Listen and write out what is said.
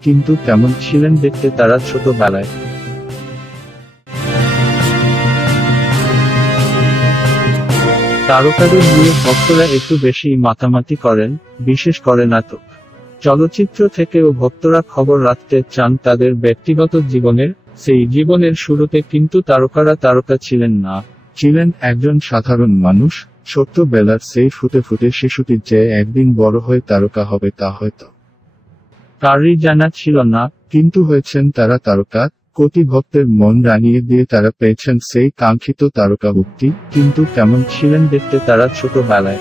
কিন্তু কেমন ছিলেন দেখতে তারা ছোটবেলায়? তারকাদের নিয়ে ভক্তরা একটু বেশি মাতামাতি করেন, বিশেষ করে নাটক, চলচ্চিত্র থেকেও ভক্তরা খবর রাখতে চান তাদের ব্যক্তিগত জীবনের। সেই জীবনের শুরুতে কিন্তু তারকারা তারকা ছিলেন না, ছিলেন একজন সাধারণ মানুষ। ছোট্টবেলার সেই ফুটে ফুটে শিশুটি যে একদিন বড় হয়ে তারকা হবে তা হয়তো কারই জানা ছিল না, কিন্তু হয়েছেন তারা তারকা। কোটি ভক্তের মন রাঙিয়ে দিয়ে তারা পেয়েছেন সেই কাঙ্ক্ষিত তারকা মুক্তি। কিন্তু কেমন ছিলেন দেখতে তারা ছোটবেলায়?